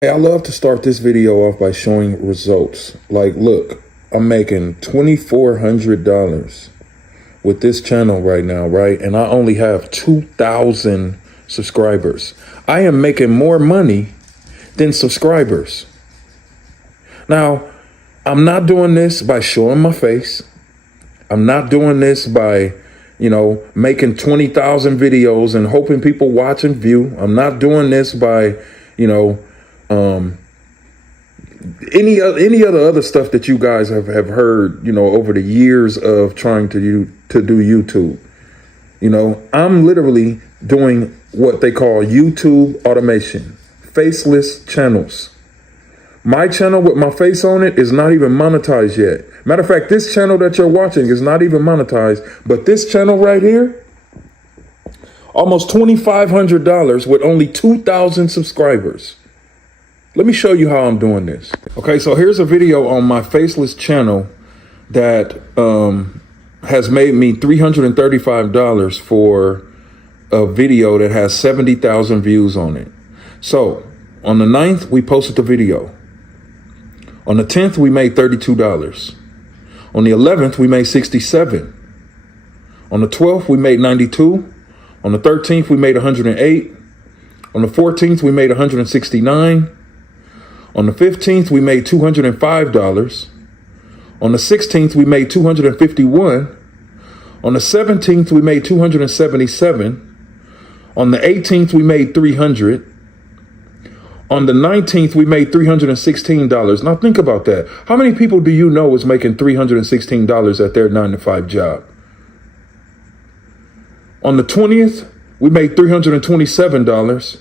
Hey, I love to start this video off by showing results. Like, look, I'm making $2,400 with this channel right now, right? And I only have 2,000 subscribers. I am making more money than subscribers. Now, I'm not doing this by showing my face. I'm not doing this by, making 20,000 videos and hoping people watch and view. I'm not doing this by, any other stuff that you guys have heard, over the years of trying to do YouTube. I'm literally doing what they call YouTube automation, faceless channels. My channel with my face on it is not even monetized yet. Matter of fact, this channel that you're watching is not even monetized, but this channel right here, almost $2,500 with only 2,000 subscribers. Let me show you how I'm doing this. Okay, so here's a video on my faceless channel that has made me $335 for a video that has 70,000 views on it. So on the 9th, we posted the video. On the 10th, we made $32. On the 11th, we made $67. On the 12th, we made $92. On the 13th, we made $108. On the 14th, we made $169. On the 15th, we made $205. On the 16th, we made $251. On the 17th, we made $277. On the 18th, we made $300. On the 19th, we made $316. Now think about that. How many people do you know is making $316 at their 9-to-5 job? On the 20th, we made $327.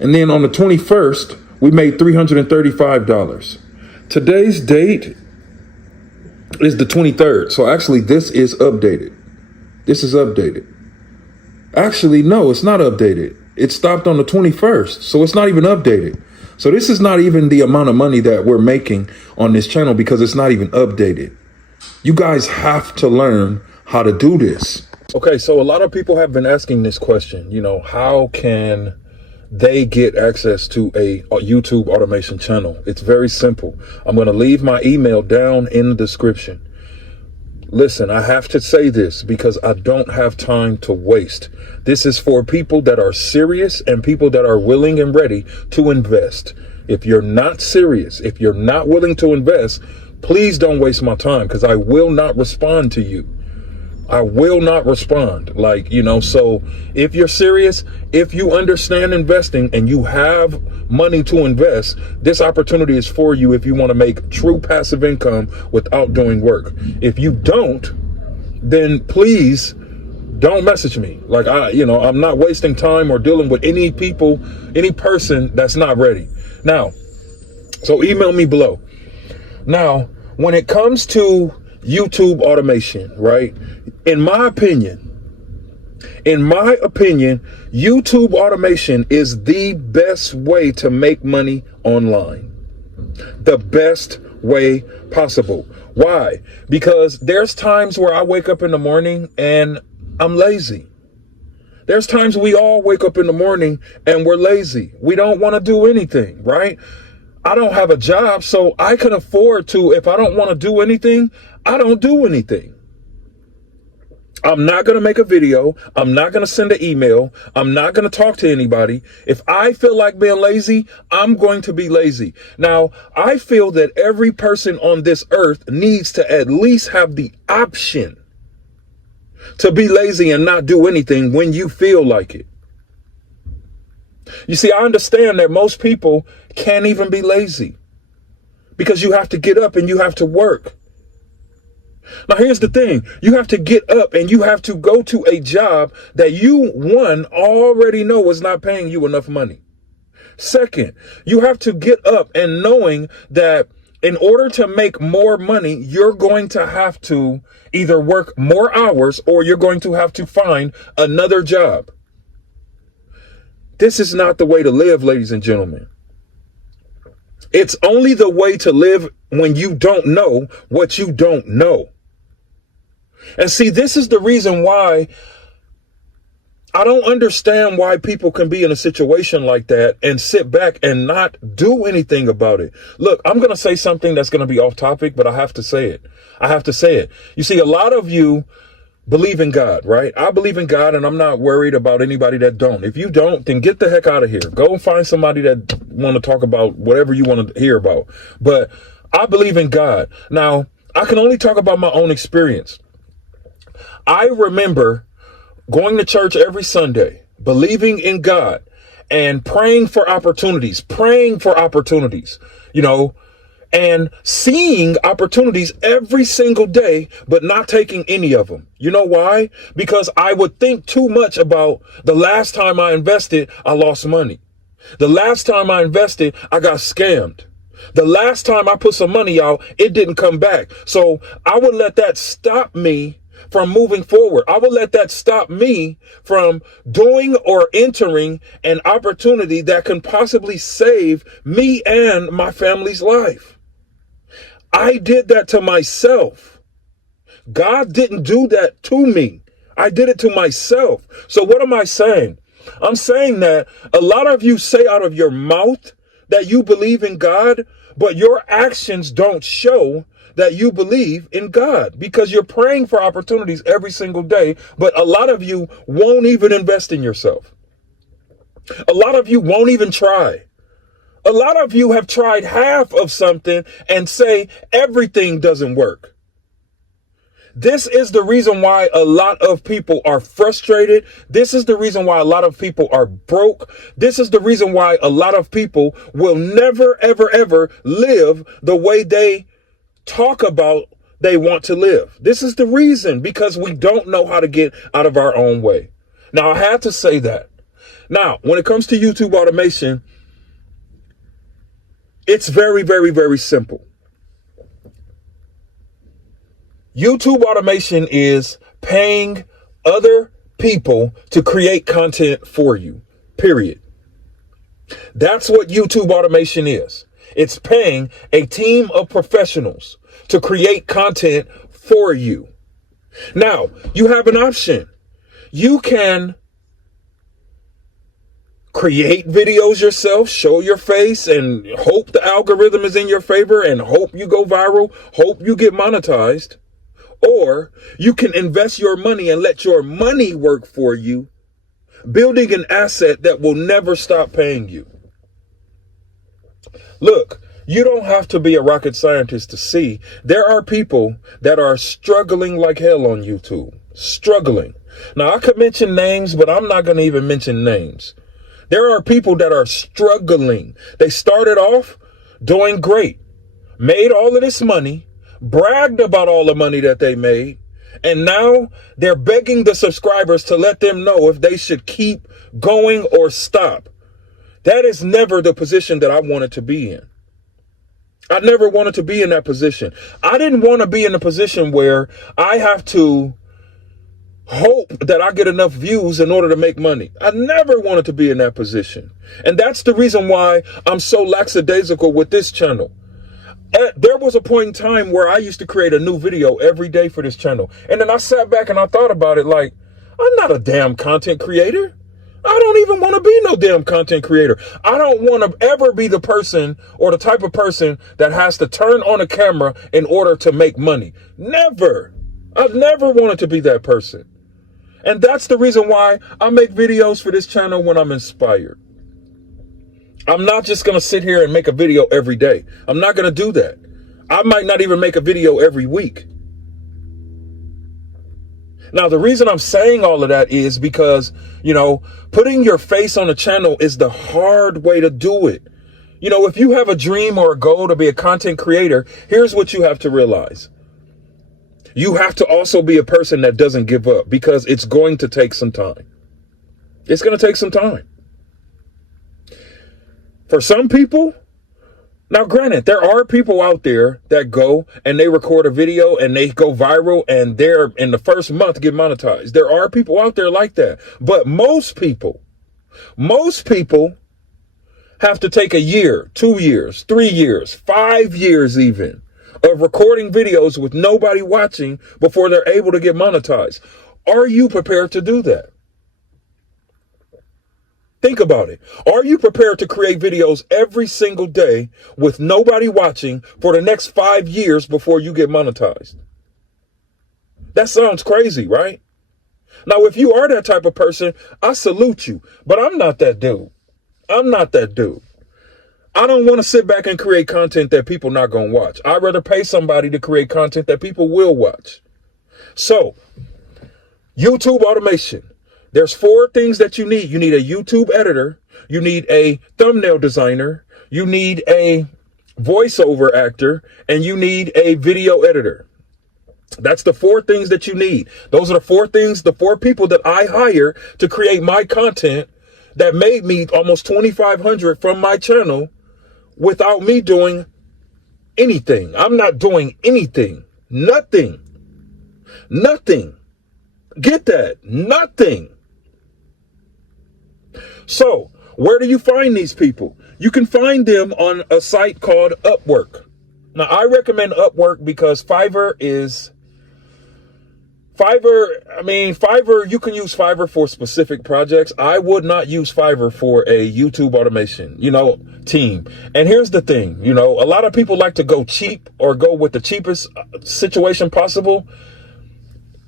And then on the 21st, we made $335. Today's date is the 23rd. So actually, this is updated. This is updated. Actually, no, it's not updated. It stopped on the 21st. So it's not even updated. So this is not even the amount of money that we're making on this channel because it's not even updated. You guys have to learn how to do this. Okay, so a lot of people have been asking this question, how can they get access to a YouTube automation channel? It's very simple. I'm going to leave my email down in the description. Listen, I have to say this because I don't have time to waste. This is for people that are serious and people that are willing and ready to invest. If you're not serious, if you're not willing to invest, please don't waste my time because I will not respond to you. I will not respond. So if you're serious, if you understand investing and you have money to invest, this opportunity is for you if you want to make true passive income without doing work. If you don't, then please don't message me. I'm not wasting time or dealing with any person that's not ready. Now, so email me below. Now, when it comes to YouTube automation, right? In my opinion, YouTube automation is the best way to make money online. The best way possible. Why? Because there's times where I wake up in the morning and I'm lazy. There's times we all wake up in the morning and we're lazy. We don't want to do anything, right? I don't have a job, so I can afford to, if I don't want to do anything, I don't do anything. I'm not going to make a video. I'm not going to send an email. I'm not going to talk to anybody. If I feel like being lazy, I'm going to be lazy. Now, I feel that every person on this earth needs to at least have the option to be lazy and not do anything when you feel like it. You see, I understand that most people can't even be lazy because you have to get up and you have to work. Now, here's the thing. You have to get up and you have to go to a job that you, one, already know is not paying you enough money. Second, you have to get up and knowing that in order to make more money, you're going to have to either work more hours or you're going to have to find another job. This is not the way to live, ladies and gentlemen. It's only the way to live when you don't know what you don't know. And see, this is the reason why I don't understand why people can be in a situation like that and sit back and not do anything about it. Look, I'm going to say something that's going to be off topic, but I have to say it. I have to say it. You see, a lot of you believe in God, right? I believe in God, and I'm not worried about anybody that don't. If you don't, then get the heck out of here. Go and find somebody that want to talk about whatever you want to hear about. But I believe in God. Now, I can only talk about my own experience. I remember going to church every Sunday, believing in God and praying for opportunities, you know, and seeing opportunities every single day, but not taking any of them. You know why? Because I would think too much about the last time I invested, I lost money. The last time I invested, I got scammed. The last time I put some money out, it didn't come back. So I would let that stop me from moving forward. I would let that stop me from doing or entering an opportunity that can possibly save me and my family's life. I did that to myself. God didn't do that to me. I did it to myself. So what am I saying? I'm saying that a lot of you say out of your mouth that you believe in God, but your actions don't show that you believe in God, because you're praying for opportunities every single day. But a lot of you won't even invest in yourself. A lot of you won't even try. A lot of you have tried half of something and say everything doesn't work. This is the reason why a lot of people are frustrated. This is the reason why a lot of people are broke. This is the reason why a lot of people will never, ever, ever live the way they talk about they want to live. This is the reason, because we don't know how to get out of our own way. Now, I had to say that. Now, when it comes to YouTube automation, it's very, very, very simple. YouTube automation is paying other people to create content for you, period. That's what YouTube automation is. It's paying a team of professionals to create content for you. Now, you have an option. You can create videos yourself, show your face, and hope the algorithm is in your favor and hope you go viral, hope you get monetized. Or you can invest your money and let your money work for you, building an asset that will never stop paying you. Look, you don't have to be a rocket scientist to see there are people that are struggling like hell on YouTube. Struggling. Now, I could mention names, but I'm not going to even mention names. There are people that are struggling. They started off doing great, made all of this money, bragged about all the money that they made, and now they're begging the subscribers to let them know if they should keep going or stop. That is never the position that I wanted to be in. I never wanted to be in that position. I didn't want to be in a position where I have to hope that I get enough views in order to make money. I never wanted to be in that position. And that's the reason why I'm so lackadaisical with this channel. There was a point in time where I used to create a new video every day for this channel. And then I sat back and I thought about it like, I'm not a damn content creator. I don't even want to be no damn content creator. I don't want to ever be the person or the type of person that has to turn on a camera in order to make money. Never. I've never wanted to be that person. And that's the reason why I make videos for this channel when I'm inspired. I'm not just going to sit here and make a video every day. I'm not going to do that. I might not even make a video every week. Now, the reason I'm saying all of that is because, you know, putting your face on a channel is the hard way to do it. You know, if you have a dream or a goal to be a content creator, here's what you have to realize. You have to also be a person that doesn't give up, because it's going to take some time. It's going to take some time. For some people, now granted, there are people out there that go and they record a video and they go viral and they're in the first month get monetized. There are people out there like that. But most people have to take a year, 2 years, 3 years, 5 years even of recording videos with nobody watching before they're able to get monetized. Are you prepared to do that? Think about it. Are you prepared to create videos every single day with nobody watching for the next 5 years before you get monetized? That sounds crazy, right? Now, if you are that type of person, I salute you, but I'm not that dude. I'm not that dude. I don't want to sit back and create content that people not going to watch. I'd rather pay somebody to create content that people will watch. So, YouTube automation. There's 4 things that you need. You need a YouTube editor. You need a thumbnail designer. You need a voiceover actor. And you need a video editor. That's the 4 things that you need. Those are the 4 things, the 4 people that I hire to create my content that made me almost $2,500 from my channel without me doing anything. I'm not doing anything. Nothing. Nothing. Get that? Nothing. So, where do you find these people? You can find them on a site called Upwork. Now, I recommend Upwork because Fiverr, you can use Fiverr for specific projects. I would not use Fiverr for a YouTube automation, team. And here's the thing, a lot of people like to go cheap or go with the cheapest situation possible.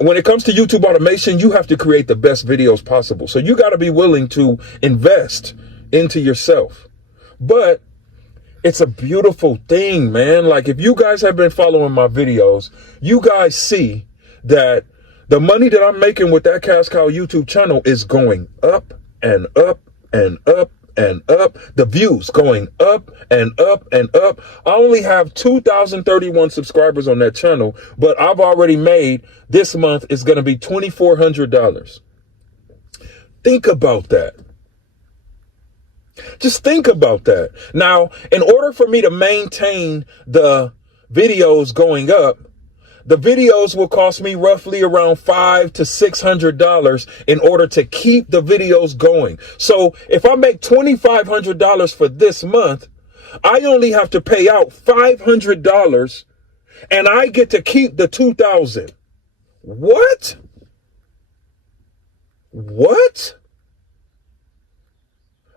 When it comes to YouTube automation, you have to create the best videos possible. So you got to be willing to invest into yourself. But it's a beautiful thing, man. Like, if you guys have been following my videos, you guys see that the money that I'm making with that Cash Cow YouTube channel is going up and up and up and up. The views going up and up and up. I only have 2,031 subscribers on that channel, but I've already made, this month is going to be $2,400. Think about that. Just think about that. Now, in order for me to maintain the videos going up, the videos will cost me roughly around $500 to $600 in order to keep the videos going. So if I make $2,500 for this month, I only have to pay out $500 and I get to keep the $2,000. What? What?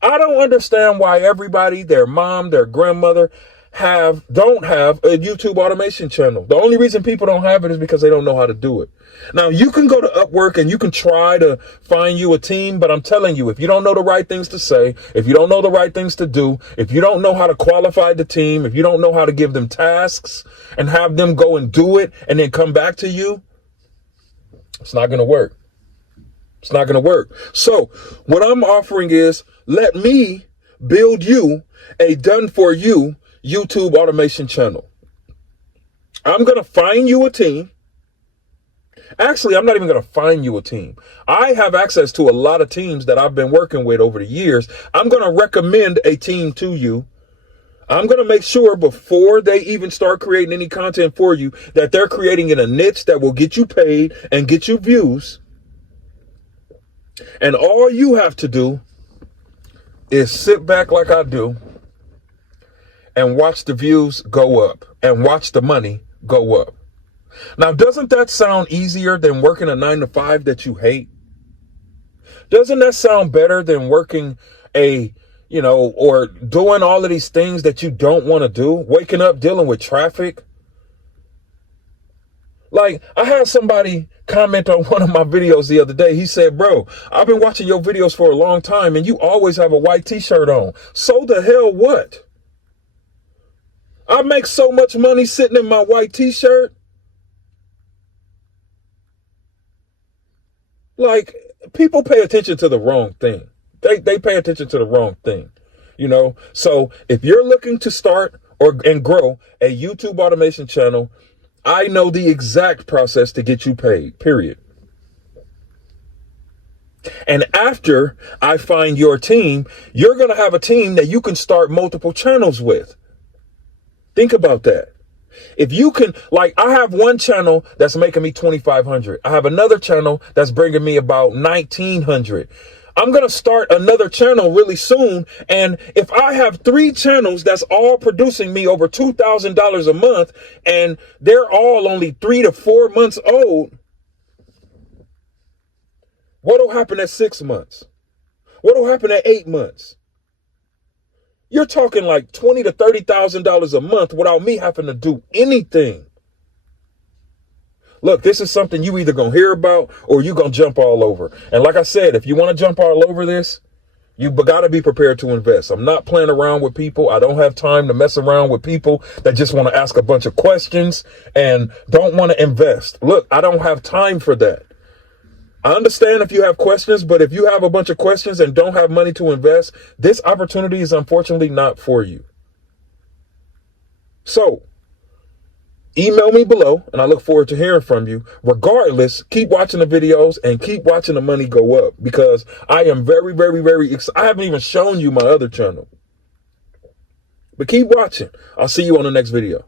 I don't understand why everybody, their mom, their grandmother, don't have a YouTube automation channel. The only reason people don't have it is because they don't know how to do it. Now, you can go to Upwork and you can try to find you a team, but I'm telling you, if you don't know the right things to say, if you don't know the right things to do, if you don't know how to qualify the team, if you don't know how to give them tasks and have them go and do it and then come back to you, it's not going to work. It's not going to work. So what I'm offering is, let me build you a done for you YouTube automation channel. I'm going to find you a team. Actually, I'm not even going to find you a team. I have access to a lot of teams that I've been working with over the years. I'm going to recommend a team to you. I'm going to make sure before they even start creating any content for you that they're creating in a niche that will get you paid and get you views. And all you have to do is sit back like I do and watch the views go up and watch the money go up. Now, doesn't that sound easier than working a 9-to-5 that you hate? Doesn't that sound better than working or doing all of these things that you don't want to do? Waking up, dealing with traffic. Like, I had somebody comment on one of my videos the other day. He said, bro, I've been watching your videos for a long time and you always have a white t-shirt on. So the hell what? I make so much money sitting in my white t-shirt. Like, people pay attention to the wrong thing. They pay attention to the wrong thing, So if you're looking to start and grow a YouTube automation channel, I know the exact process to get you paid, period. And after I find your team, you're going to have a team that you can start multiple channels with. Think about that. If you can, like, I have one channel that's making me $2,500. I have another channel that's bringing me about $1,900. I'm going to start another channel really soon. And if I have 3 channels that's all producing me over $2,000 a month and they're all only 3 to 4 months old, what'll happen at 6 months? What will happen at 8 months? You're talking like $20,000 to $30,000 a month without me having to do anything. Look, this is something you either gonna hear about or you gonna jump all over. And like I said, if you want to jump all over this, you got to be prepared to invest. I'm not playing around with people. I don't have time to mess around with people that just want to ask a bunch of questions and don't want to invest. Look, I don't have time for that. I understand if you have questions, but if you have a bunch of questions and don't have money to invest, this opportunity is unfortunately not for you. So, email me below, and I look forward to hearing from you. Regardless, keep watching the videos and keep watching the money go up, because I am very, very, very excited. I haven't even shown you my other channel. But keep watching. I'll see you on the next video.